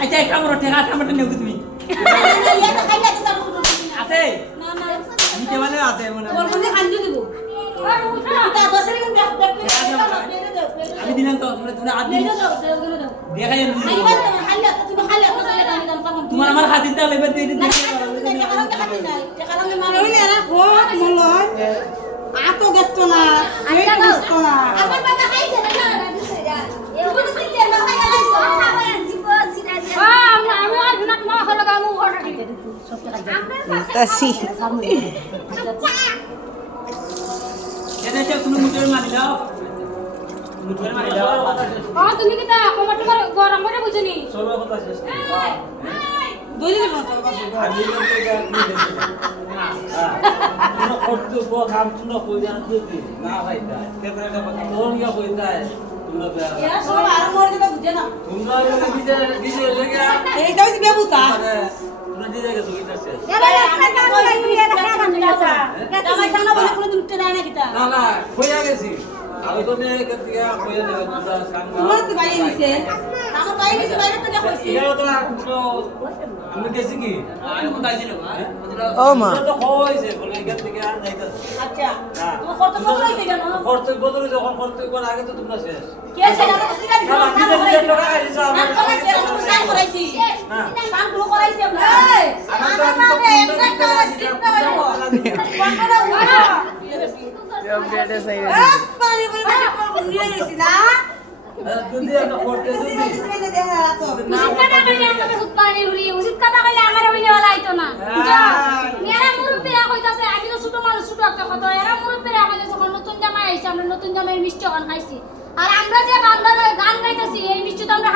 আচ্ছা এক কামড় ঠেকা কামড়টা নেও তুমি আছে নিতে বলে আছে মনে আমি দিলাম তো তোমরা আদি দেখা যায় তোমার আমার হাতে তালে বেঁধে দিতে আতো গেতো না আমি বুঝতো না আমার বাবা খাইছে না তুমি তো তিনটে না খাইয়া লাইছো আমি আর বিনাক মা হলো গামু ওটা দিতে তাসি এটা যে তুমি মুঠে মারি দাও মুঠে মারি দাও তুমি কি তা কমার তোমার গরম করে বুঝনি সর্ব কথা শেষ দইলে মতো আমি কোনো কর্তব্য কাম তুমি কই জান দিতে না ভাই তা তারপরে একটা কথা তোর কি কই তাই তোমরা এরা সব আর মরে যেটা বুঝে না তোমরা নিজে নিজে লেগে এইটা হচ্ছে বেবুতা তোমরা নিজে গেছো কি করছে এরা একটা কাম করে তুমি এটা কাম দিলাছা আমার জানা বলে কোনো দিন উঠতে দেয় না কিতা না না কইয়া গেছি আমি তো নিয়ে গেছি কইয়া নেব তোমরা সাঙ্গা তোমার তো বাইরে নিছে আমার বাইরে নিছে বাইরে তো দেখাইছি এটা তো আমি গেছি কি আমি কোথায় ছিল ও মা তো হইছে বলে এখান থেকে আর যাইতাছে আচ্ছা তোমার কর্তব্য করাইছে কেন কর্তব্য তো যখন কর্তব্য আগে তো তোমরা শেষ কে সেটা তো সিগারেট না নিজে নিজে টাকা খাইছো না তোমার যেটা তুমি সাইন করাইছি না সাইন গুলো করাইছি আমরা আমি তো একটা সিগনা বাইরে কোনটা উড়া পানি করে নিয়ে গেছি না যদি একটা করতে যদি সিগনা দেখা রাখো উচিত কথা কইলে আমাকে সুতপানি উড়ি উচিত কথা কইলে আমার হইলে वाला আইতো না মেরা মুরব্বিরা কইতাছে আমি তো ছোট মানুষ ছোট একটা কথা এরা মুরব্বিরা কইতাছে নতুন জামাই আইছে আমরা নতুন জামাইয়ের মিষ্টি খাইছি আর আমরা যে গান গাইতাছি এই মিষ্টি তো আমরা